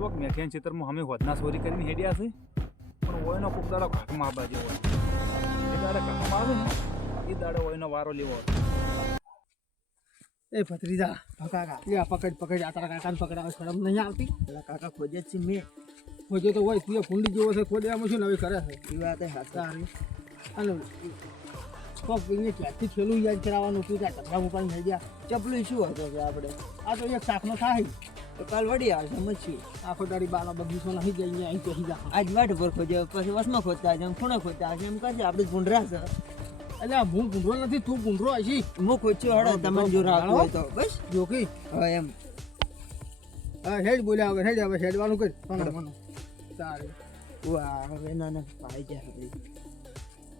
થોડોક મેઠિયાના ક્ષેત્રમાં અમે હોદના ચોરી કરીને હેડ્યા છે પણ ઓયનો કોક દાડો ઘાટમાં આવવા જેવો હોય એ દાડે ઘાટમાં આવે ને એ દાડે ઓયનો વારો લેવો એ ભત્રીજા કાકા લે પકડ આ તારા કાકાને પકડાવે શરમ નહીં આવતી પેલા કાકા ખોજે જ છે મેં ખોજો તો હોય તું ફૂંડી જેવો છે ખોડ્યામાં શું નવી કરે છે એ વાત સારી અને કોક એને ક્યાંથી થેલું યાદ કરાવવાનું તું ત્યાં ચપલા મુકાઈને થઈ ગયા ચપલું શું હતો કે આપણે આ તો એક શાકનો થાય તો કાલ વળી આવે સમજશું આખો દાડી બાનો બગીચો નહીં જાય અહીંયા અહીં કહી જા આજ વાટ પર ખોજે પછી વસમાં ખોદતા છે ખૂણે ખોદતા છે એમ કહે આપણે ભૂંડરા છે એટલે હું ગુંડરો નથી તું ગુંડરો હશી હું ખોચ્યો હડો તમને જો રાખવું હોય તો બસ જોકી હા એમ હા હેડ બોલ્યા વગર હેડ હવે હેડવાનું કર તારે વાહ હવે નાના ભાઈ જાય આપણી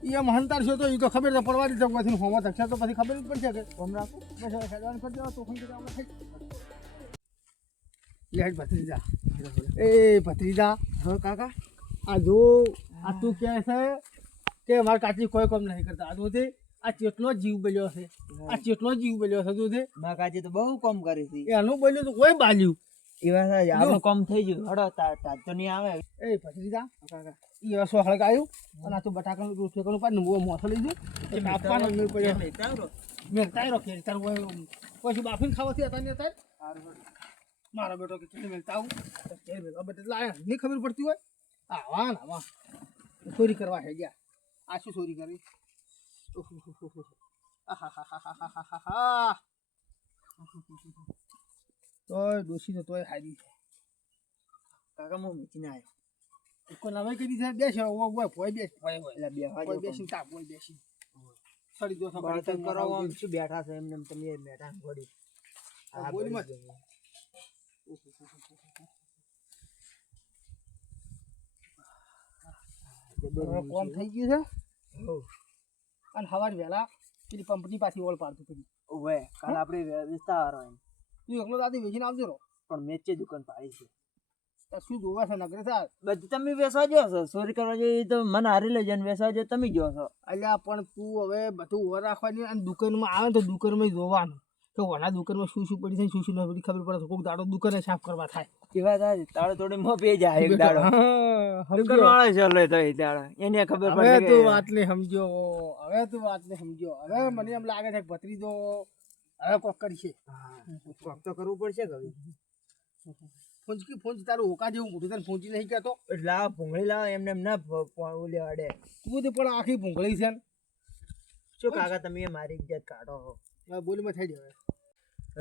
એ મહંતાર છે તો એ તો ખબર તો પડવાની છે પછી હોમા થશે તો પછી ખબર જ પડશે કે હોમ રાખો બસ હવે હેડવાનું કરી દેવા તો ખુદ આપણે થઈ લે હેડ ભત્રીજા એ ભત્રીજા હા કાકા આ જો આ તું કહે છે કે મારા કાચી કોઈ કામ નહીં કરતા આ જોતે આ ચેટલો જીવ બલ્યો છે આ ચેટલો જીવ બલ્યો છે જોતે મા કાચી તો બહુ કામ કરી હતી એનું બલ્યું તો કોઈ બાલ્યું એ વાત આપણું કામ થઈ ગયું હડો તાજ તો નહીં આવે એ ભત્રીજા કાકા એ રસો હળગાયું અને આ તું બટાકાનું રોટલું પાડ મોસો લઈ દઉં આપવાનો મેળ પડ્યો મેળતા રોકે તારું પછી બાફીને ખાવાથી હતા ને અત્યારે મારો બેટો કે કેમ મેળતા આવું લાયા નહીં ખબર પડતી હોય આવા ને આવા ચોરી કરવા હે ગયા આ શું ચોરી કરી તોય ડોસી ને તોય હારી છે કાકા હું મીચીને આવ્યો કોઈ નવાઈ કરી છે બેસે ભોય બેસ ભોય એટલે બે ભોય બેસી તાપ ભોય બેસી સડી દો બાળક કરાવો શું બેઠા છે એમને તમે બેઠા ઘોડી બોલી મત કોમ થઈ ગયું છે અને હવાર વહેલા પેલી કંપની પાછી ઓળ પાડતું હતી ઓવે કાલ આપણે વિસ્તાર હોય તું એકલો દાદી વેચીને આવજો રો પણ મેચે દુકાન પાડી છે તો શું જોવા છે નગરે સાહેબ બધું તમે વેસવા જો છો ચોરી કરવા જોઈએ તો મને હારી લઈ જાય વેસવા જો તમે જો છો અલ્યા પણ તું હવે બધું ઓર રાખવાની અને દુકાનમાં આવે તો દુકાનમાં જોવાનું કે ઓના દુકાનમાં શું શું પડી છે શું શું ન પડી ખબર પડે કોઈક દાડો દુકાને સાફ કરવા થાય એ વાત આ તાળો તોડી મો પે જાય એક દાડો દુકાન વાળા ચાલે તો એ દાડો એને ખબર પડે હવે તું વાત ને સમજો હવે મને એમ લાગે છે કે ભત્રીજો હવે કોક કરશે કોક તો કરવું પડશે કે ફોંચી તારું ઓકા જેવું મોટું તને ફોંચી નહીં કહેતો એટલે આ ભૂંગળી લાવ એમને એમ ના ઓલે વાડે તું તો પણ આખી ભૂંગળી છે શું કાકા તમે મારી ઇજ્જત કાઢો હવે બોલીમાં થઈ જાય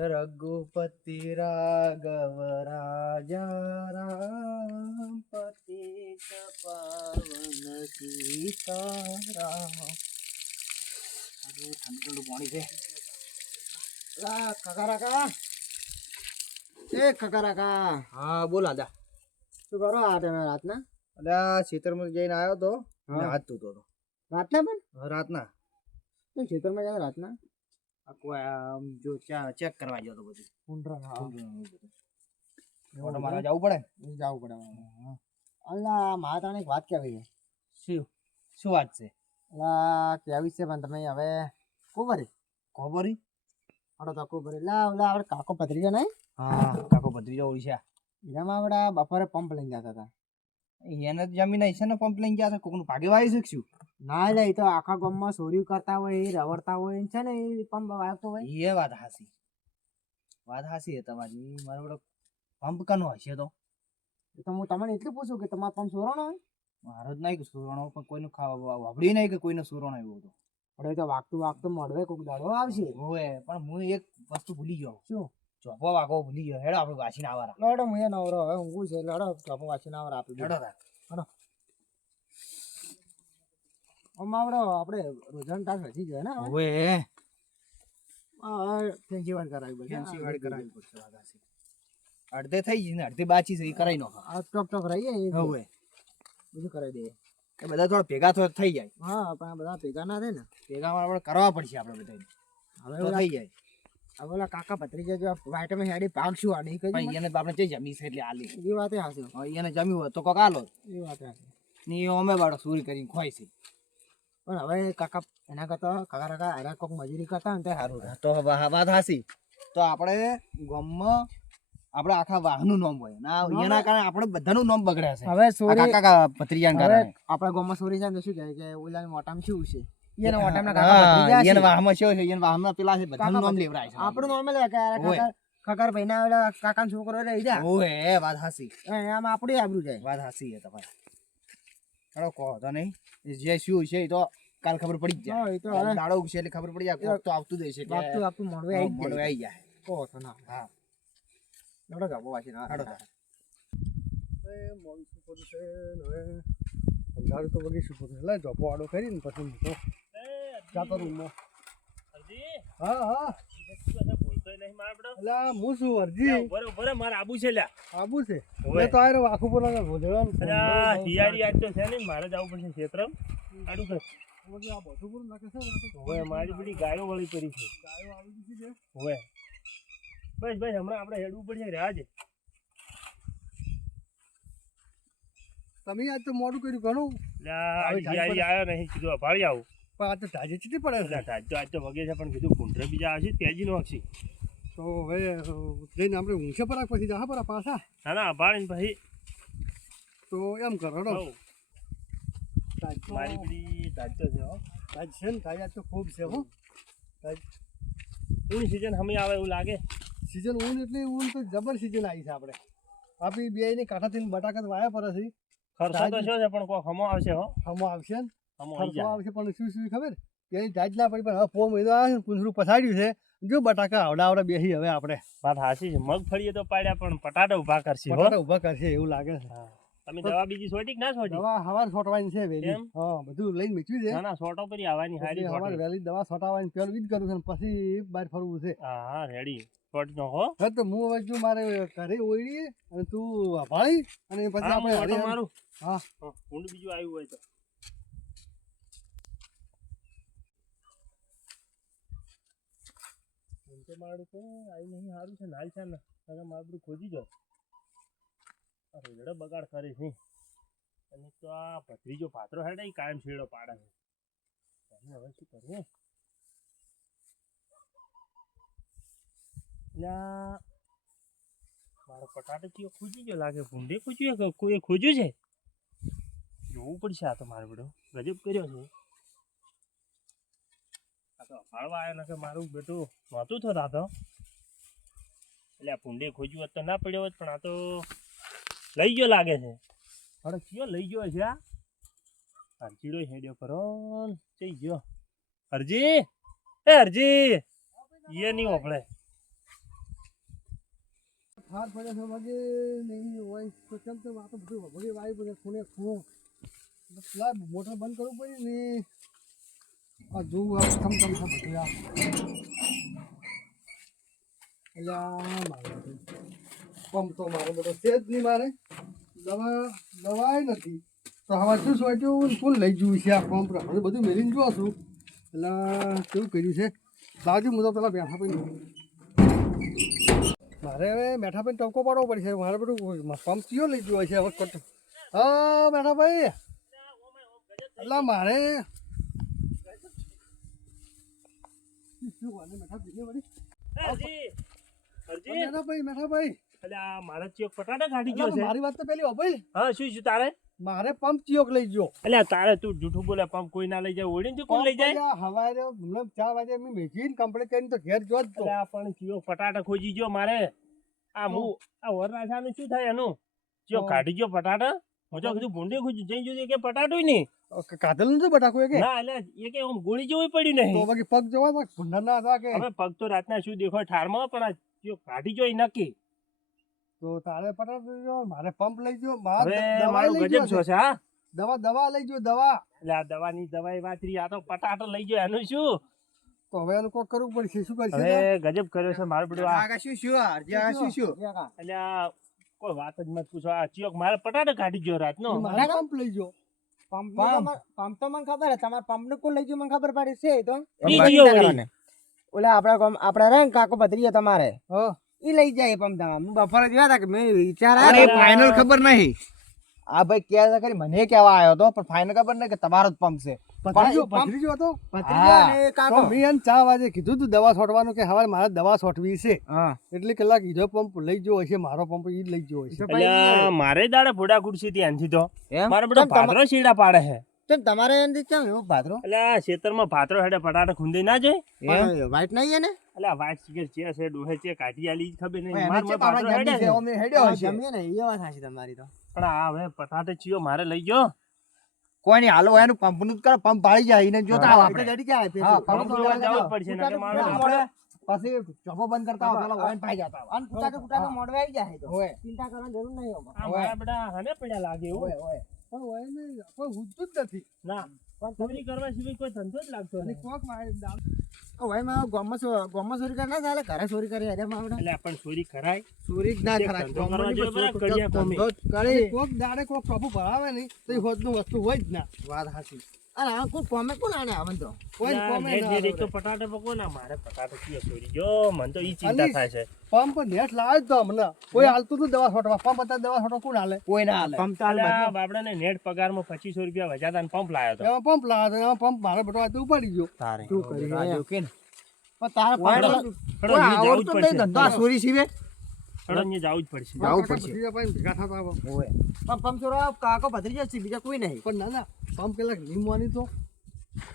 રઘુપતિ રાઘવ રાજા રામ પતિત પાવન સીતારામ ઠંડુ પાણી છે કાકા એ કાકા હા બોલ આદા શું કરો આ ટાઈમે રાતના અલ્યા ખેતરમાં જઈને આવ્યો તો હાથ ધોતો હતો રાતના પણ રાતના તો ખેતરમાં જાય રાતના કોઈ આમ જો ચેક કરવા ગયો તો બધું ઓટો મારવા જવું પડે અલ્લા મારા તને એક વાત કહેવી છે શું વાત છે અલ્લા કહેવી છે પણ તમે હવે કોબરી અડો તો કોબરી લા ઓલા આપણે કાકો પત્રીજો નહીં હા કાકો ભત્રીજો ઓળખ્યા એનામાં આપણે બપોરે પંપ લઈને જતા હતા એને જમીન છે ને પંપ લઈને ગયા કોકનું ભાગે વાવી શકશું ના લે તો આખા ગામમાં ચોરી કરતા હોય એ રવડતા હોય છે ને એ પંપ વાગતો હોય એ વાત હાસી છે તમારી મારો બધો પંપ કનો હશે તો હું તમને એટલું પૂછું કે તમારો પંપ ચોરાનો હોય મારો જ નહીં કે સુરણો પણ કોઈનું વાપડી નહીં કે કોઈને સુરણો આવ્યો હતો પણ એ તો વાગતું મળવે કોઈક દાડો આવશે હોય પણ હું એક વસ્તુ ભૂલી ગયો શું ચોપો વાગો ભૂલી ગયો હેડો આપણે વાસીને આવવાના લડો હું એ નવરો હવે ઊંઘું છે લડો ચોપો વાંચીને આવર આપી હેડો આપણે રોજાન તાસ વધી જાય ને હવે ફેન્સી વાળ કરાવી ફેન્સી વાળી કરાવી પડશે વાગાસી અડધે થઈ ગઈ ને અડધે બાચી છે એ કરાવી નાખો આ ટોક રહીએ હવે બીજું કરાવી દઈએ એ બધા થોડા ભેગા થઈ જાય હા પણ બધા ભેગા ના થાય ને ભેગા આપણે કરવા પડશે આપણે બધા હવે થઈ જાય હવે ઓલા કાકા ભત્રીજા જો વાઇટામિન હેડી ભાગશું આ નહીં પણ એને આપણે જઈ જમી છે એટલે આલી એ વાત હાશે એને જમ્યું હોય તો કોક આલો એ વાત હાશે ની અમે બાળો ચોરી કરીને ખોય છે પણ હવે કાકા એના કરતા કાકા કોક મજૂરી કરતા ને તે સારું તો વાત હાસી તો આપણે ગામમાં આપણે આખા વાહનું નામ હોય ના એના કારણે આપણે બધાનું નામ બગડે છે હવે આ સોરી કાકા ભત્રીજાના કારણે આપણા ગામમાં સોરી છે ને શું કહે કે ઓલા મોટામાં શું છે એના મોટામાં હા, કાકા ભત્રીજા છે. એના વાહમાં શું છે એના વાહમાં પેલા છે બધાનું નામ લેવરાય છે આપણું નોર્મલ હે કે ઓવે. ખકર ભાઈ ના ઓલા કાકાનો છોકરો રહી જા ઓએ વાત હાસી આમાં આપણું આબરૂ જાય વાત હાસી છે તમારે ચાલો કહો તો નહીં જે શું છે એ તો કાલ ખબર પડી જ હા, એ તો જાય હવે દાડો ઉગશે એટલે ખબર પડી જાય કોક તો આવતું જ હશે એટલે વાગતું આપતું મોડું આવી જ મોડું જાય. આવી જાય કહો તો ના હા લડો ગાબો વાસી ના હાડો હાડો. અંધારું તો વગી શું એટલે જોપો આડો કરીને પછી મૂકો જાતો રૂમમાં હા હા એટલે હું શું અરજી બરોબર મારે આબુ છે લ્યા આબુ છે ઓવે. એ તો આયરો આખું બોલા ગોધરાનું અરે હિયારી આજ તો છે ને મારે જવું પડશે ક્ષેત્ર આડું કર આ બધું પૂરું નાખે છે ને આ તો હવે મારી બધી ગાયો વળી પડી છે ગાયો આવી ગઈ છે હવે બસ બસ હમણાં આપણે હેડવું પડશે રાજ તમે આજ તો મોડું કર્યું ઘણું હિયારી આવ્યો નહીં કીધું અભાળી આવું પણ આ તો તાજે ચીટી પડે છે એટલે આજ તો વગે છે પણ કીધું કુંડરે બીજા આવશે તેજી નો આવશે તો હવે જઈને આપણે ઊંચે પરાક પછી જા પરા પાછા ના ના અભાળી ભાઈ તો એમ કરો હેડો. હઉ. મારી બધી તાજો છે હો તાજ છે ને તાજ આજ તો ખૂબ છે હો પૂરી સિઝન હમી આવે એવું લાગે સીઝન ઊન એટલે ઊન તો જબર સીઝન આવી છે આપણે આપી બે ની કાંઠાથી બટાકા તો વાયા પર છે ખર્ચો તો શું છે પણ કોઈ હમો આવશે હો હમો આવશે ને હમો આવી ખર્ચો જાય આવશે પણ શું શું ખબર પેલી જાજ ના પડી પણ હવે પો મહિનો આવે છે પૂંછડું પછાડ્યું છે જો બટાકા આવડા બેસી હવે આપણે વાત હાસી છે મગફળીએ તો પાડ્યા પણ પટાટા ઉભા કરશે હો બટાટા ઊભા કરશે એવું લાગે છે તમે દવા બીજી સોટી કે ના સોટી દવા હવાર છોટવાની છે વેલી એમ? હા બધું લઈને મેચવી છે ના ના સોટો કરી આવવાની હારી પછી હવાર સોટી વહેલી દવા છોટાવાની પેલું ઈ જ કરું છે ને પછી બહાર ફરવું છે હા હા રેડી સોટી નો હો હા તો હું હવે જો મારે ઘરે ઓળી અને તું ભાળી અને પછી હા, આપણે હું ઓટો હળી- મારું હા ઊંડ બીજું આવ્યું હોય તો ઊંડ તો મારું તો આવી નહીં સારું છે નાલ છે ને તમે મારું બધું ખોજી જો આ રેડો બગાડ કરે છે અને તો આ ભત્રીજો પાત્રો હેડે ઈ કાયમ છેડો પાડે છે એને હવે શું કરીએ લ્યા મારો પટાટો કયો ખૂજી ગયો લાગે ભૂંડે ખૂજ્યું કે કોઈ ખોજ્યું છે જોવું પડશે આ તો મારે બેટો ગજબ કર્યો છે આ તો અફાળવા આવ્યો ને કે મારું બેટું નહોતું થતા તો એટલે આ ભૂંડે ખોજ્યું હોત તો ના પડ્યો હોત પણ આ તો લઈ ગયો લાગે છે અરે કયો લઈ ગયો છે આ હરજીડો હેડ્યો કરો ને જઈ ગયો હરજી એ હરજી એ નહીં ઓફળે થાર પડે છે વાગે નહીં હોય તો કેમ તો આ તો બધું વગડી વાયુ પડે ખૂણે ખૂણો પેલા મોટર બંધ કરવું પડે ને આ જોવું આ થમ થમ થમ બધું આ એટલે આ મારે પંપ તો મારે બધો છે જ નહીં મારે દવાય નથી તો હવે શું સોચ્યું ફૂલ લઈ જવું છે આ પંપ હવે બધું મેળીને જોઉં છું એટલે કેવું કર્યું છે બાજુ હું તો પેલા બેઠા પડી મારે હવે બેઠા ભાઈ ટપકો પાડવો પડશે મારે બધું પંપ કયો લઈ ગયો છે હવે હા બેઠા ભાઈ એટલે મારે શું વાને બેઠા બીજે વળી હરજી હરજી બેઠા ભાઈ એટલે આ મારા ચિયોક પટાટા કાઢી ગયો એટલે છે મારી વાત તો પેલી ભાઈ હા શું શું તારે મારે પંપ ચિયોક લઈ ગયો એટલે તારે તું જૂઠું બોલે પંપ કોઈ ના લઈ જાય ઓળીને કોણ લઈ જાય હવારે મતલબ 4 વાગે મેં મેચીને કમ્પ્લીટ કરીને તો ઘેર જો જ તો એટલે આ પણ ચિયોક પટાટા ખોજી ગયો મારે આ હું આ વરરાજાનું શું થાય એનું ચિયોક કાઢી ગયો પટાટા હું તો કીધું ભૂંડે ખોજી જઈ જોયું કે પટાટું નહીં કાઢેલું નથી બટાકો એ કે ના એટલે એ કે આમ ગોળી જેવું પડ્યું તો નહીં બાકી પગ જોવા તો ભૂંડા ના હતા કે હવે પગ તો રાતના શું દેખો ઠારમાં પણ આ ચિયોક કાઢી ગયો એ નક્કી તો તારે પટાકો લઈ ગયો મારે પંપ લઈ ગયો મારે હવે દવા મારું લઈ ગજબ ગયો છો છે હા દવા લઈ ગયો દવા એટલે આ દવાની દવાઈ વાતરી આ તો પટાટો લઈ ગયો એનું શું તો હવે એનું કોઈ કરવું પડશે શું કરશે હવે ગજબ કર્યો છે મારું બધું આ આગા શું શું હરજી આગા શું શું એટલે આ કોઈ વાત જ મત પૂછો આ ચિયોક મારે પટાટો કાઢી ગયો રાતનો મારે પંપ લઈ ગયો પંપ તો મને ખબર હે તમારે પંપ ને કોણ લઈ ગયું મને ખબર પડી છે એ તો ઈ ગયો વળી. ઓલા આપડા રે ને કાકો ભત્રીજો તમારે હા ઈ લઈ જાય પંપ તમારે હું બપોરે જોયા હતા કે મેં વિચાર અરે આવ્યો ફાઇનલ ખબર નહીં આ ભાઈ કે ખરી મને કેવા આવ્યો તો પણ ફાઇનલ ખબર નહીં કે તમારો જ પંપ છે ભત્રીજો હતો ભત્રીજો અને કાકો. તો મેં એને 4 વાગે કીધું તું દવા છોટવાનું કે હવે મારે દવા છોટવી છે હા એટલે કલાક ઈજો પંપ લઈ ગયો હશે મારો પંપ ઈ જ લઈ ગયો હશે એટલે મારે દાડે ફોડા કુડસી ત્યાંથી તો એમ મારે બધો ભાદરો શીડા પાડે છે કેમ તમારે એનાથી કેમ એવો ભાદરો? એટલે આ ખેતરમાં ભાદરો હેડે પટાટા ખૂંદી ના જોઈ પણ વાઈટ નહીં હે ને? એટલે આ વાઈટ સિગર છે છે ડોહે છે કાઢી આલી ખબર નહીં એને માર ચેપ ભાદરો આપણા હેડે જમી છે. છે, અમે હેડ્યો હા, હશે જમીએ ને એ વાત સાચી તમારી તો. પણ આ હવે પટાટે ચિયો મારે લઈ ગયો કોઈ નહીં હાલો એનું પંપ નું કરો પંપ પાડી જાય એને જોતા આવો આપણે આપણે ગાડી ક્યાં આવી? હા, પેલું. પંપ જોવા જવું જ પડશે નકર મારો આપણે પછી ચોપો બંધ કરતા હોય પેલા વાઈન પાઈ જતા હોય. અને ફૂટાકે મોડવા આવી જાય તો. હોય. ચિંતા કરવાની જરૂર નહીં આમાં. આ મારા બધા હને પડ્યા લાગે એવું હોય, હોય. પણ હોય ને કોઈ હુજતું જ નથી ના પણ ચોરી કરવા સિવાય કોઈ ધંધો જ લાગતો અને નહીં. કોક દામ હવે માં ગામમાં ચોરી કરે ના ચાલે, ઘરે ચોરી કરી હેડે માં આપણે. એટલે પણ ચોરી કરાય ચોરી જ ના જે કરાય. ધંધો કરવા ગામની જોઈએ બધી બરાબર કરીએ કોમી. ધંધો જ કરી. કોક દાડે કોક ચોપો ભરાવે નહીં તો એ હોદનું વસ્તુ હોય જ ના વાત સાચી. અને આ કોઈ કોમે કોણ આને આવે તો? કોઈ ના, કોમે નેટ ના જે એક તો આવે. પટાટે પકો ના મારે પટાટે કયો ચોરી ગયો મને તો ઈ ચિંતા અલી, થાય છે પંપ નેટ લાવે જ તો હમણાં કોઈ હાલતું તું દવા છોટવા પંપ હતા દવા છોટવા કોણ હાલે કોઈ ના હાલે પંપ ચાલે એટલે આ બધું. બાપડાને નેટ પગારમાં 2500 રૂપિયા વજાતા ને પંપ લાયો તો એમાં પંપ લાવે તો એમાં પંપ મારો બેટો આજે ઉપાડી ગયો તારે શું કરી રાજુ કે ને પણ તારે હેડો, પંપ હેડો, ઈ જાવું જ આવડતું જ નહીં પડશે. ધંધો આ ચોરી સિવાય. હેડો, ઈ જાવું જ પડશે જાવું કાકા પડશે. ભત્રીજા ભાઈ ભેગા થતા આવો. પણ પંપ ચોરવા કાકો ભત્રીજો જ છે, બીજા કોઈ નહીં. પણ ના ના પંપ કલાક નીમવાની તો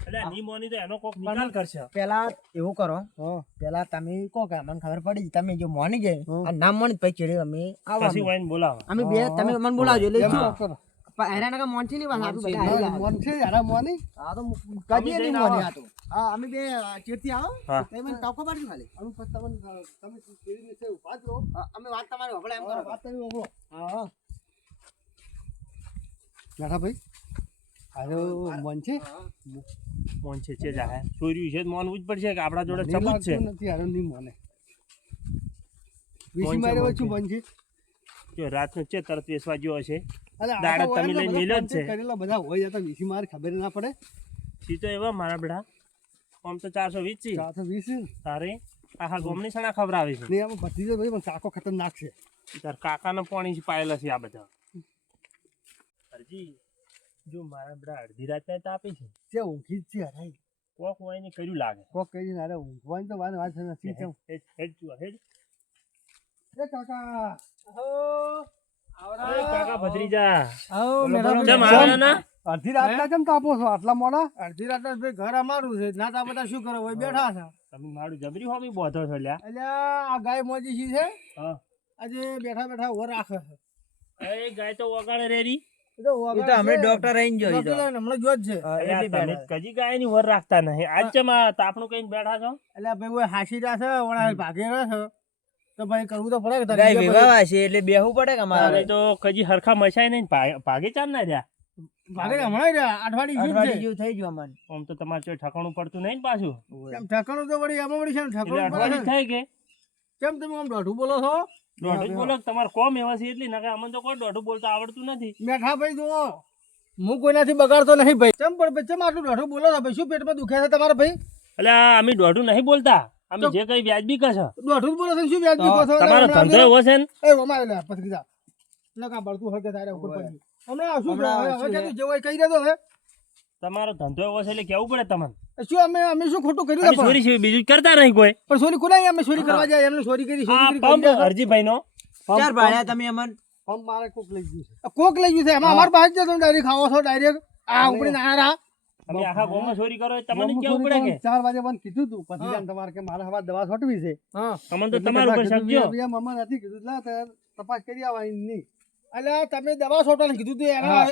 એટલે આ નિમોની તો એનો કોક નિકાલ કરશે પેલા એવું કરો, હા પેલા તમે કહો કે અમને ખબર પડી તમે જો મોની જાય હમ. આ નામ મોની પછી ચડે અમે પછી આવવાનું. વાઈન બોલાવો અમે બે તમે મને બોલાવજો એટલે એમ શું? ના કરો. પણ હેરાન કે મોનથી નહીં વાત આપણે બધા ના, આવેલા. મોન છે યાર આ મોની આ તો અમે કદી નહીં જઈને મોની આવો. આ તો. હા અમે બે ચેડથી આવો હા. તમે મને ટાંકો પાડજો ખાલી. અમે પછી તમે કેવી રીતે ઉભા જ રહો. હા, અમે વાત તમારી વપરાય એમ કરો. વાત કરી ઓગળો. હા નાઠા ભાઈ આજો મોન છે મોન છે જાહે ચોર્યું છે તો મોનવું જ પડશે કે આપણા જોડે મને સબૂત છે લાગતું નથી હારું નહીં મોને મોન વીસી છે, મારે મોન શું છે. મોન છે જો રાતનું છે તરત વેસવા જેવો છે અલે આ દાડે તો તમે હોય ને લઈને બધા મિલ્યો જ છે. contact કરેલા બધા હોય જતા વીસી મારે ખબર ના પડે સી તો એવા મારા બેટા આમ તો 420 છે 420 તારે આખા ગોમની સણા ખવડાવે છે ને આમાં ભત્રીજો ભાઈ પણ કાકો ખતરનાક છે તાર કાકાના પાણી પાયેલા છે આ બધા હરજી જો મારા બેટા અડધી રાતે તાપી છે જે ઊંઘી જ છે હરાઈ કોક હોય ને કર્યું લાગે કોક કહી દે અરે ઊંઘવાની તો વાત નથી કેમ હેડ જુઓ, હેડ. એ કાકા એ કાકા ભત્રીજા આવો બોલો, મેરા બોલો. ભાઈ. કેમ આવ્યા ના? અડધી રાતના કેમ તાપો છો આટલા મોડા અડધી રાત ભાઈ ઘર અમારું છે ના તા બધા શું કરો હોય બેઠા છે. તમે મારું જબરી હોમી બોધો છો લ્યા એટલે આ ગાય મોજી છે હા આજે બેઠા બેઠા ઉભો રાખે છે. એ ગાય તો વગાડે રેરી એ તો એ તો હમણાં ડોક્ટર રહીને જોઈ ડોક્ટર લઈને હમણાં જોત છે. અલ્યા, તમે કજી ગાય ની વર રાખતા નહીં આજ ચેમાં તાપણું કઈ બેઠા છો એટલે ભાઈ કોઈ હાસી છે વણા ભાગે છે તો ભાઈ કરવું તો પડે કે તારે ગાય બીજા વેવાવા છે એટલે બેહવું પડે કે તારે મારે તો કજી હરખા મચાય નહીં ભાગે ચાર ના રહ્યા પછી ભાગે ને હમણાં રહ્યા અઠવાડિયું અઠવાડિયું છે. જેવું થઈ ગયું અમને આમ તો તમારે ચોય ઠકાણું પડતું નહીં ને પાછું કેમ ઠેકાણું તો વળી એમાં વળી છે ને એટલે ઠેકાણું પડે અઠવાડિયું છે. થાય કે કેમ તમે આમ દોઢું બોલો છો? દોઢું જ બોલો કે તમારે કોમ એવા છે એટલી નકર અમને તો કોઈ દોઢું બોલતા આવડતું નથી મેઠા ભાઈ જુઓ હું કોઈનાથી બગાડતો નહીં ભાઈ ચમ પણ ચમ આટલું દોઢું બોલો છો ભાઈ શું પેટમાં દુખે છે તમારે ભાઈ એટલે અમે દોઢું નહીં બોલતા અમે જે કઈ વ્યાજબી કહો દોઢું જ બોલો છો ને શું વ્યાજ દીધો છો? તમારો ધંધો એવો છે ને એ અમારે લે પત્રિકા લગા બળતું હળકે તારે ઉપર પડી હમણાં શું હમણાં હવે શું હવે જેવો કહી દેતો હવે તમારો ધંધો એવો છે એટલે કેવું પડે તમને શું અમે શું ખોટું કર્યું અમે છે પણ? ચોરી સિવાય બીજું કરતા નહીં કોઈ પણ સોરી કોના અમે ચોરી કરવા જાય એમને ચોરી કરી આ ચોરી કરી પંપ કરી હરજીભાઈ નો ચાર ભાડ્યા તમે અમને પંપ મારે કોક લઈ ગયું છે કોક લઈ ગયું છે એમાં અમાર પાસે જ તમે ડાયરેક્ટ ખાવો છો ડાયરેક્ટ આ ઉપડી ના રહ્યા તમે આખા ગામમાં ચોરી કરો એ તમને હું કેવું થોડી પડે કે 4 વાગે બંધ કીધું તું પછી જાણ તમારે કે મારે હવે દવા છોટવી છે હા અમને તો તમારા ઉપર શક ગયો એટલે મમ્મા નથી કીધું લા તાર તપાસ કરી આવવાની નહીં એટલે તમે દવા છોટવાનું કીધું તું એના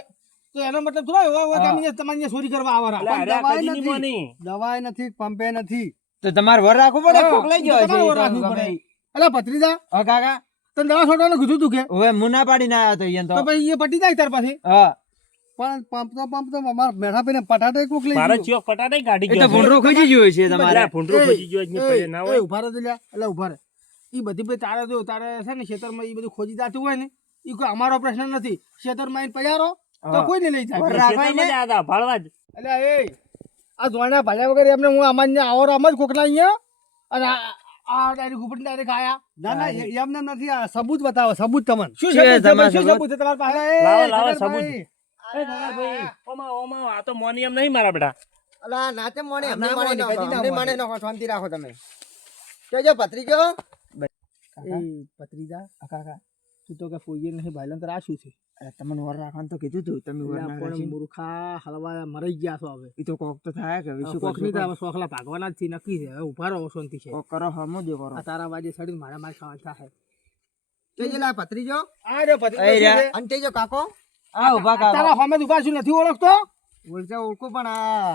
તો એનો મતલબ થોડો એવો હોય કે અમે તમારે અહીંયા ચોરી કરવા આવવાના એટલે પણ અરે આ દવાઈ કદી ની નથી. મોની. દવાઈ નથી પંપે નથી તો તમારે વર રાખવું પડે હા, કોક લઈ ગયો તો તમારે વર છે રાખવું પડે. એટલે ભત્રીજા હા કાકા તને દવા છોટવાનું કીધું તું કે હવે મુના પાડીને આવ્યો તો અહીંયા તો તો ભાઈ એ પટી જાય તાર પાસે હા પણ પંપ તો અમારા મેઠા પીને પટાટે કોક લઈ મારા ગયું ચિયો પટાટે ગાડી એ તો ગયો છે. ભૂંડરો ખોજી ગયો છે તમારે અલ્યા, ભૂંડરો ખોજી ગયો છે, પછી ના હોય. ઉભા રહે લ્યા એટલે ઉભા રહે એ બધી ભાઈ તારે જો તારે છે ને ખેતરમાં એ બધું ખોજી જાતું હોય ને એ કોઈ અમારો પ્રશ્ન નથી ખેતરમાં આવીને પયારો તો હા. કોઈ નહીં લઈ જાય વર ખેતરમાં જ આ હતા, ભાળવા જ. એટલે એ આ જોણા ભાલ્યા વગર એમને હું અમાર આવો આમ જ કોકના અહીંયા અને આ ડાયરેક્ટ ઉપર ડાયરેક્ટ આયા ના ના એમને નથી આ સબૂત બતાવો સબૂત તમને શું છે સબૂત છે ભાઈ? તમારા શું સબૂત? સબૂત છે તમારા પાસે લાવો, એ, લાવો, જગનભાઈ, સબૂત. એ કાકા ભાઈ ઓમાં આ તો મોની એમ નહીં મારા બેટા અલા નાચે મોને ના અમને મોને, મોને કદી ના અમને મોને. મોને નાખો શાંતિ રાખો તમે કેજો ભત્રીજો એ ભત્રીજા કાકા તું તો કે ફોઈએ નહીં ભાઈલન તો રાશું છે અરે તમને વર રાખવાનું તો કીધું તું તમે વર ના પણ રાખી મૂર્ખા હલવા મરાઈ ગયા છો હવે ઈ તો કોક તો થાય કે વિશું કોક નહીં તો હવે સોખલા ભાગવાના જ છે નક્કી છે હવે ઉભા રહો શાંતિ છે કોક કરો હમો જો કરો આ તારા બાજે સડીને મારા માર ખાવા થાય કેજો લા ભત્રીજો આ રે એ રહ્યા અને કેજો કાકો આ ઊભા કાકો તારા સામે જ ઉભા છું નથી ઓળખતો ઓળખો ઓળખો પણ આ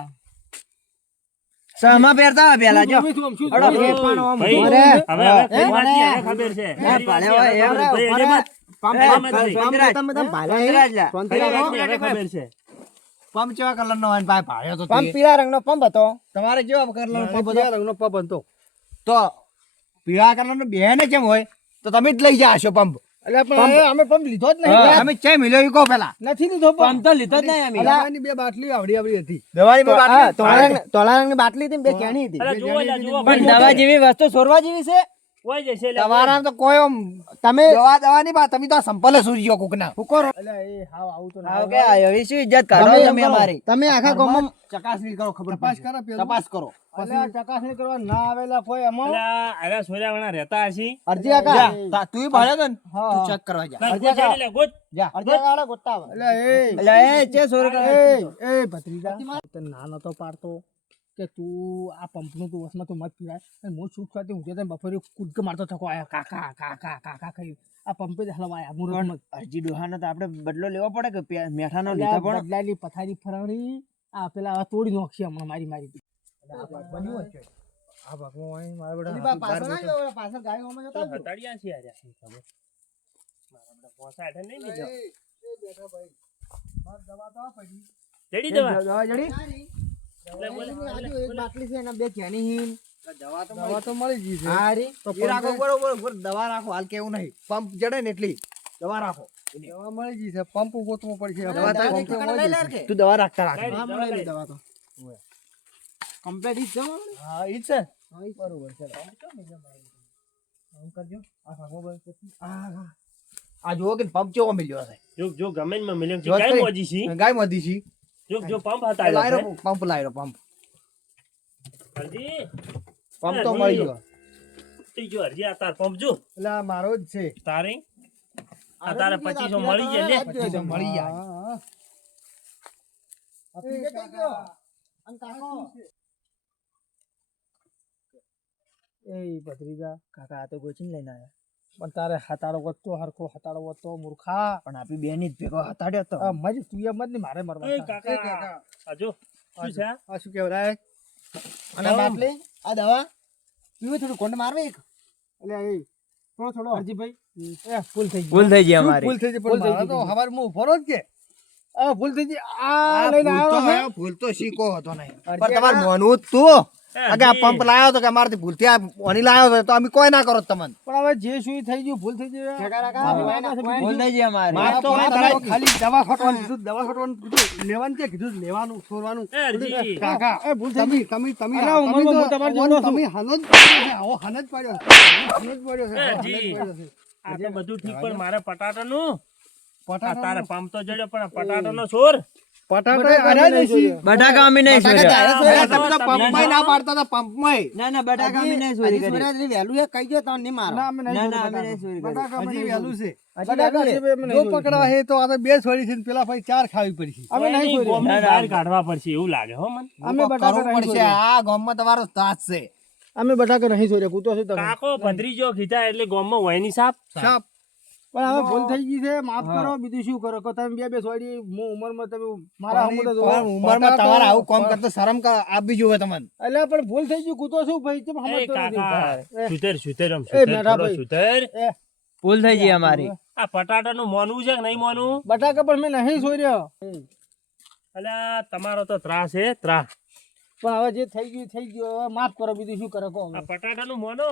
સામા પહેરતા હોય પેલા જો તું શું અડો જોઈ? એ પણ આમ ભાઈ, જોરે. હવે કઈ વાત નહીં, હવે ખબર છે હે, મારી વાત ભાલે છે, હોય, હવે એ ખબર છે. પંપ એ પંપ એમ જ પંપ નહીં. તમે તમે ભાલે હે? શાંતિ મારી રાખો. વાત નહીં, હવે ખબર છે પંપ કેવા કલરનો હોય ને ભાઈ ભાડ્યો તો પંપ તે. પીળા રંગનો પંપ હતો તમારે કેવા કલરનો પંપ હતો? પીળા રંગનો પબ હતો તો પીળા કલરનો બે ને કેમ હોય તો તમે જ લઈ જાશો પંપ એટલે પણ હવે અમે પંપ લીધો જ નહીં તમે ચે મિલ્યો ઈ કહો પેલા નથી લીધો પંપ તો લીધો જ નહીં અમે દવાની બે બાટલી આવડી આવડી હતી દવાની બે બાટલી તોલા રંગની બાટલી હતી ને બે કેની હતી અરે જુઓ લા, જુઓ પણ દવા જેવી વસ્તુ સોરવા જેવી છે કોઈ જશે લે, તમારા તો કોઈ આમ તમે દવા ની બા તમે તો સંપલે સૂર્યો કોકના એટલે એ હાવ આવું તો ના આવો કે આવી શું ઇજ્જત કાઢો તમે અમારી તમે આખા ગામમાં ચકાસણી કરો ખબર તપાસ પડશે. કરો પેલું. તપાસ કરો એટલે આ ચકાસણી કરવા ના આવેલા કોઈ એમાં અલા, આલા સોર્યાવાળા રહેતા હશી. અરજી આકા જા તું ભાડ્યો તો ને હા. તું ચેક કરવા જા ના, ગોત હેડે લે, ગોત. જા અરજી આકા ગોતા આવે એટલે એટલે એ ચે સોર એ ભત્રીજા તને ના નતો પાડતો કે તું આ પંપનું તું વસમાં તું મત પીવાય અને હું છૂટ ખાતી હું તને બપોરે કૂદકે મારતો થકો આયા કાકા કાકા કાકા કહી આ પંપે જ હલવાયા મુરત અરજી ડોહાનો તો આપણે બદલો લેવો પડે કે મેઠાનો લીધા પણ બદલાયેલી પથારી ફરાણી આ પેલા હવે તોડી નાખી હમણાં મારી મારી આ ભગવાન મારા પાછળ ગાયો અમે તો હટાડ્યા છીએ આજે. ખબર. મારા બધા પોસા હેઠે નહીં લીધો. જડી દવા. દવા જડી લે, બોલે, બોલે, એક બાટલી છે એના બે કેની હીન દવા તો મળી ગઈ છે હા રી એ રાખો બરોબર દવા રાખો હાલ કેવું નહીં પંપ જડે ને એટલી દવા રાખો દવા મળી ગઈ છે પંપ ગોતવો પડશે દવા તારે પંપ તો ઠેકાણે મળી લઈ લે ગઈ છે. કે તું દવા રાખતા રાખ લાઈ, દવા લાઈ. દવા તો કમ્પ્લીટ જ હા ઈ જ છે બરોબર છે આમ કરજો આ ભાગો બસ આ જુઓ કે પંપ કેવો મિલ્યો છે જો ગમે ને માં મિલિયન જો ગાય કઈ- મોજી છી. ગાય મધી છી જો પંપ હતા લાયરો પંપ લાયરો પંપ હરજી પંપ તો મળી ગયો ઈ જો હરજી આ તાર પંપ જો એટલે આ મારો જ છે તારે આ તારે 2500 મળી જાય લે. પછી તો મળી જાય હા, આપી દે કઈ ગયો અને કાકો એ ભત્રીજા કાકા આ તો ગોચીને લઈને આવ્યા પણ તારે હતાડો વધતો હરખો હતાડો વધતો મૂર્ખા પણ આપી બેન જ ભેગો હતાડ્યો તો આ મજ તું એમ જ નહીં મારે મરવા એ કાકા આ જો શું છે આ? આ શું કહેવાય અને આ બાટલી આ દવા પીવું થોડું કોંડ મારવે એક એટલે એ થોડો થોડો હરજીભાઈ એ ભૂલ થઈ ગઈ ભૂલ થઈ ગઈ શું ભૂલ થઈ ગઈ પણ મારા તો હવાર હું ઉભો રહ્યો જ કે આ ભૂલ થઈ ગઈ આ લઈને આવ્યો છે ભૂલ તો શીખો હતો નહીં અરજી પણ તમારે મોનવું જ તું એ અગે આ હરજી. પંપ લાયો તો કે અમારાથી ભૂલથી આ ઓની લાયો તો અમે કોઈ ના કરો તમને પણ હવે જે શું થઈ ગયું ભૂલ થઈ ગઈ ભૂલ થઈ ગઈ અમારી મારે તો મારા વાત તો ખાલી દવા છોટવાનું કીધું દવા છોટવાનું કીધું લેવાનું છે કીધું લેવાનું છોડવાનું એ હરજી. કાકા એ ભૂલ થઈ તમે ગઈ તમે તમે અરે ઉંમરમાં તમે હું તમારા જેવડો છું. તમે હાનો જ પાડ્યો છે આવો હાનો જ પાડ્યો છે હાનો જ પાડ્યો છે એ હાનો જ જી. પાડ્યો છે. આ તો બધું ઠીક પણ મારે પટાટાનું આ પટાટા તારે પંપ તો જડ્યો પણ આ પટાટાનો છોર પટાટા અરે દેશી બટાકા અમે નહીં સોર્યા અરે તમે તો પંપમાં ના પાડતા હતા પંપમાં ના ના બટાકા અમે નહીં સોરી કરી વહેલું એ કહી ગયો તો નહીં મારો ના અમે ના ના અમે નહીં સોરી કરી બટાકા હજી વહેલું છે બટાકા છે બે અમે જો નહીં પકડવા હે તો આ તો બે છોડી છે ને પેલા ભાઈ ચાર ખાવી પડશે અમે નહીં એની સોર્યા. ગોમની બહાર કાઢવા પડશે એવું લાગે હો મને અમે બટાકા કરવું નહીં પડશે સોર્યા. આ ગામમાં તમારો તાજ છે અમે બટાકા નહીં સોર્યા કૂતો છે તમે કાકો ભદ્રીજો ખીચા એટલે ગોમમાં વયની સાપ સાપ પણ હવે ભૂલ થઈ ગઈ છે માફ કરો બીજું શું કરો કે તમે બે સોડી હું ઉંમરમાં તમે મારા હમું તો જોવો. પણ ઉંમરમાં તમારે આવું કામ કરતા શરમ આપવી જોઈએ તમને એટલે પણ ભૂલ થઈ ગયું કૂતો શું ભાઈ તમે એ સમજતો નથી. કાકા સુધર સુધર આમ એ સુધર મેઠા થોડો ભાઈ. સુધર ભૂલ થઈ ગઈ અમારી આ પટાટાનું મોનવું છે કે નહીં મોનવું બટાકા પણ મેં નહીં સોર્યો અલ્યા તમારો તો ત્રાસ છે ત્રાસ પણ હવે જે થઈ ગયું હવે માફ કરો બીજું શું કરો કહો આ પટાટાનું મોનો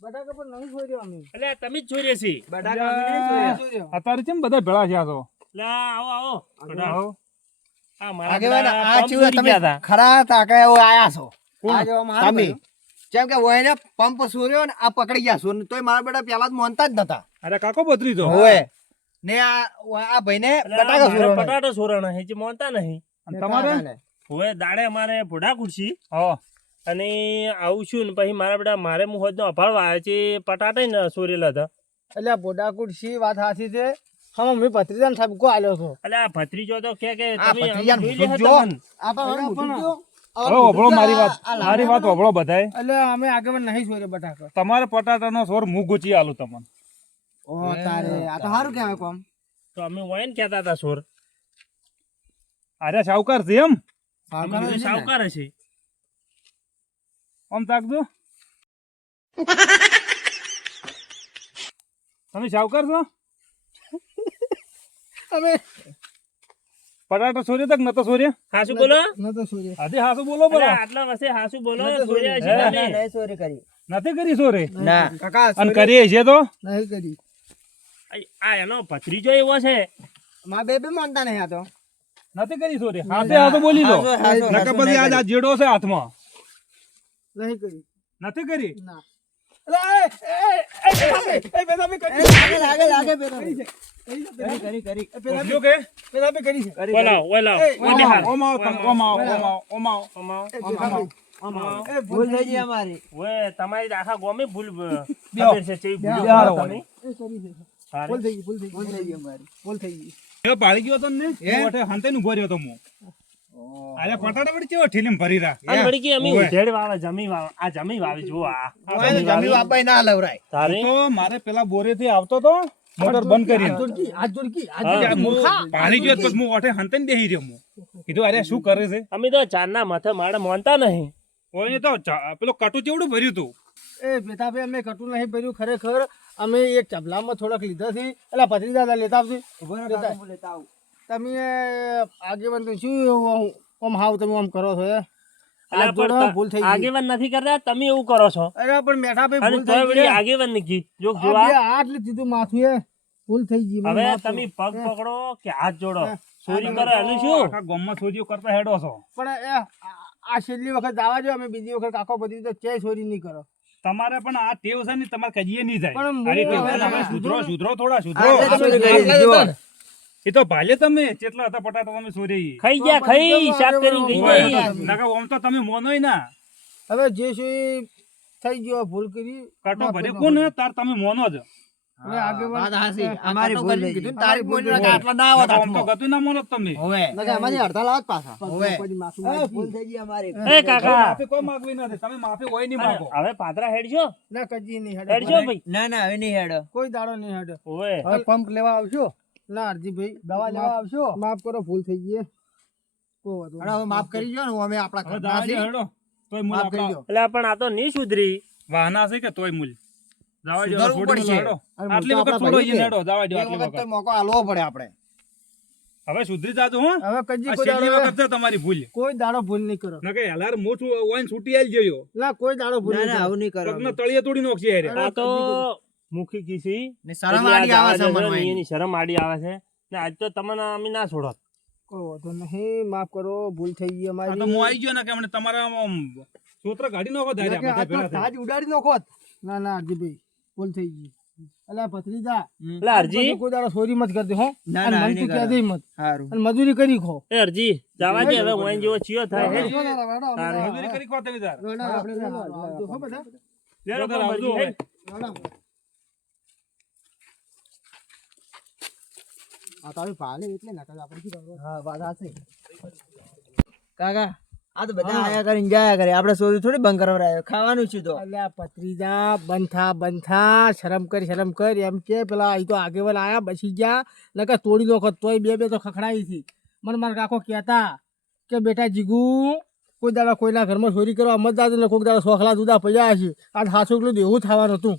બટાકા પણ નહીં સોર્યો અમે એટલે તમે જ છોડે છે બટાકા અમે નહીં સોર્યા સોર્યો. અત્યારે કેમ બધા ભેળા થયા છો લા આવો આવો આવો. આ મારા આગેવાન બધા આ પંપ ચીવે ચોરી તમે ગયા હતા. ખરા તાકે એવો આયા છો આ જો અમારું તમે જેમ કે વયને પંપ સૂર્યો ને આ પકડી ગયા છો તોય મારા બેટા પેલા જ મોનતા જ નતા અરે કાકો બદરી તો હોય ને આ ભાઈને એટલે આ બટાકા મારે સુરવાના. પટાટો સોરાણા છે જે માનતા નહીં. અને તમારે હવે દાડે અમારે ભોડા ખુરશી હા અને આવું છું ને પછી મારા બેટા મારે હું હોજનો અભાળવા આવ્યો છે પટાટા ને સોરેલા હતા. એટલે બોડાકુડ સી વાત સાચી છે. હા મેં ભત્રીજાને ઠપકો આલ્યો છો. એટલે આ ભત્રીજો તો કે આ તમે ભત્રીજાને આમ જોઈ લે જો. તમને. હવે ઓભળો મારી વાત ઓભળો બધાય. એટલે અમે આગળ નહીં સોરે બટાકા. તમારે પટાટાનો સોર હું ગૂંચી આલું તમને. ઓ તારે આ તો સારું કહેવાય કોમ. તો અમે હોય ને કહેતા હતા સોર અરે સાવકાર છે એમ અમે કીધું સાવકાર હશે. આમ તાકજો. તમે સાવકાર છો? અમે પટાટા સોર્યો તક નતો સોર્યો? હાસુ બોલો નતો સોરે. આજે હાસુ બોલો અરે બરા. આટલા વર્ષે હાસુ બોલો નતો સોર્યા છે સોર્યા. તમે. નહીં ચોરી કરી નથી કરી સોરે? ના કાકા અને કરીએ છે તો નહીં કરી. આ એનો ભત્રીજો એવો છે માં બે માનતા નહીં આ તો. નથી કરી સોરે. હાથે હાથો બોલી લો. નકર પછી આજ આ જેડો છે હાથમાં. નહીં કરી. નથી કરી? ના. ઓળખ્યો કે? બોલાવો બોલાવો ઓય બેહાર. ઓમ આવો તમે, ઓમ આવો, ઓમ આવો, ઓમ આવો. અમાવો. ભૂલ થઈ ગઈ અમારી. ઓય તમારી આખા ગોમે ભૂલ બેહો. ખબર છે ચેવી ભૂલ બેહારો કરો વાળી. તમે. ભૂલ થઈ ગઈ, ભૂલ થઈ ગઈ. ભૂલ થઈ ગઈ અમારી. ભૂલ થઈ ગઈ. એ પાડી ગયો તો ને ઓઠે હાંતે ઉભો રહ્યો તો હું. અરે પટાટા વળી કેવો ઠીલીમ ભરી રાખ. અને વળી કે અમે ઓવે. ઉધેડ વાવે જમી વાવે આ જમી વાવે જો આ ઓય જમી વાપાય ના લવરાય. તારે તો મારે પેલા બોરેથી આવતો તો મોટર બંધ કરી. હાથ જોડકી, હાથ જોડકી, હાથ હા. જોડકી. મૂર્ખા. પાણી ગયો તો હું ઓઠે હાંતે બેહી રહ્યો હું. કીધું અરે શું કરે છે? અમે તો ચારના માથે મારે માનતા નહીં. ઓય તો પેલો કટુ ચેવડું ભર્યું તું. એ બેટાભાઈ અમે કટું નહીં ભર્યું ખરેખર. અમે એક ચબલામાં થોડાક લીધા છે. એટલે ભત્રીજા લેતા આવશે. ઉભો રહો કાકા, હું લેતા આવું. તમે આગેવાન તો શું આમ હાવ તમે આમ કરો છો અલા હાથ જોડો, પણ ભૂલ થઈ ગઈ. આગેવાન નથી કરતા તમે એવું કરો છો અરે પણ મેઠાભાઈ અને ભૂલ તોય થઈ વળી ગઈ. આગેવાન ની જો આ જોવા બે હાથ લીધું તું માથું એ ભૂલ થઈ ગઈ. મને હવે માફ કરો. તમે પગ પકડો કે હાથ જોડો હા. ચોરી કરો એનું શું આખા ગામમાં ચોરીઓ કરતા હેડો છો. પણ આ છેલ્લી વખત જવા જો અમે બીજી વખત કાકો બધી તો ચે ચોરી નહીં કરો. તમારે પણ આ ટેવ છે ને તમારે કજીએ નહીં જાય. પણ અરે ટેવ હવે તમે સુધરો સુધરો થોડા સુધરો. આપણે તો ચોરી કરી દીધી, જો. એ તો ભાલે તમે કેટલા હતા પટાટા તમે ચોરી. ખાઈ ગયા ખાઈ શાક કરી ગઈ ઓય, ગઈ નકર આમ તો તમે મોનોય ના. હવે જે છે એ થઈ ગયો ભૂલ કરી. કટો માફ ભર્યો કરો. કોણ હે? તાર તમે મોનો જ. હવે આગેવાન વાત હાચી. આ અમારી કટો ભૂલ કરીને થઈ કીધું ગઈ. તારી ભૂલ ના આટલા ના આવત નકર આમ તો હાથમાં. ગતું ના મોનો જ તમે. હોવે. અમારી હડતાલ આવત પાછા. હોવે. પછી માથું એ, મારી. ભૂલ થઈ ગઈ અમારી. એ કાકા માફી કોઈ માગવી નથી. તમે માફી હોય નહીં માગો. હવે પાત્રા હેડજો ના કજી નહીં હેડે. હેડજો ભાઈ ના ના હવે નહીં હેડો. કોઈ દાડો નહીં હેડે. ઓય હવે પંપ લેવા આવશો? ના અરજીભાઈ દવા લેવા આવશો? માફ કરો ભૂલ થઈ ગઈ. કોઈ વાંધો અને હવે માફ કરી દો ને અમે આપણા હવે ઘરના દાવા છીએ. હેડો. તોય મૂલ માફ કરી આપણા દો. એટલે પણ આ તો નહીં સુધરી વાહના છે કે તોય મૂલ. જાવા દ્યો, સુધારવું છોડી પડશે. હેડો. અરે આટલી મૂલ તો વખત આપણા છોડો ભાઈ ઈને છે. હેડો. જાવા દ્યો એક આટલી વખત તો વખત. મોકો આલવો પડે આપણે. હવે સુધરી જાજો હો. હવે કજી આ કોઈ છેલ્લી દાડો વખત છે તમારી ભૂલ. કોઈ દાડો ભૂલ નહીં કરો. નકે હેલાર મોં ઓઈન છૂટી આલ જોયો. ના કોઈ દાડો ભૂલ ના નહીં ના કરો. આવું નહીં કરો. પગના તળિયે તોડી નાખશે યાર. આ તો મુખી કીસી ને શરમ આડી આવે છે મનમાં એની. એની શરમ આડી આવે છે ને આજ તો તમને અમે ના છોડો કોઈ વાંધો નહીં. માફ કરો ભૂલ થઈ ગઈ આ અમારી. તો હું આવી ગયો ને કે હમણાં તમારા આમ સૂત્ર કાઢી નાખો ના ધાર્યા કે બધા આ તો ભેળા થઈ. તાજ ઉડાડી નાખો જ. ના ના અરજીભાઈ ભૂલ થઈ ગઈ. અલા ભત્રીજા એટલે અરજી કોઈ દાડો ચોરી મત કરતી હો. ના, અને ના, મન નહીં તું કરો. કહેજે મત. સારું. અને મજૂરી કરી ખો. એ અરજી જવા દે હવે વાઈન જેવો ચિયો થાય હે તારે મજૂરી કરી ખો તમે તાર. આવજો હો બધા. લેરો તાર આવજો મરજી હે. હવે. આ તારી ભાલે એટલે ના કરે આપણે શું કરવાનું? હા વાત સાચી. કાકા આ તો બધા આયા કરીને જાયા કરે. આપણે ચોરી થોડી બંધ કરવા આવ્યો. ખાવાનું છે તો. અલ્યા પત્રીજા બંધા શરમ કર એમ કે પેલા અહીં તો આગેવાન આયા બસી ગયા નકર તોડી નાખો તોય બે તો ખખડાઈ હતી. મને મારા કાકો કહેતા કે બેટા જીગુ કોઈ દાડા કોઈના ઘરમાં ચોરી કરવા મત દાદો ને કોઈક દાડા સોખલા જુદા પડ્યા હશે આ હાસુ એટલું દેવું થવાનું હતું.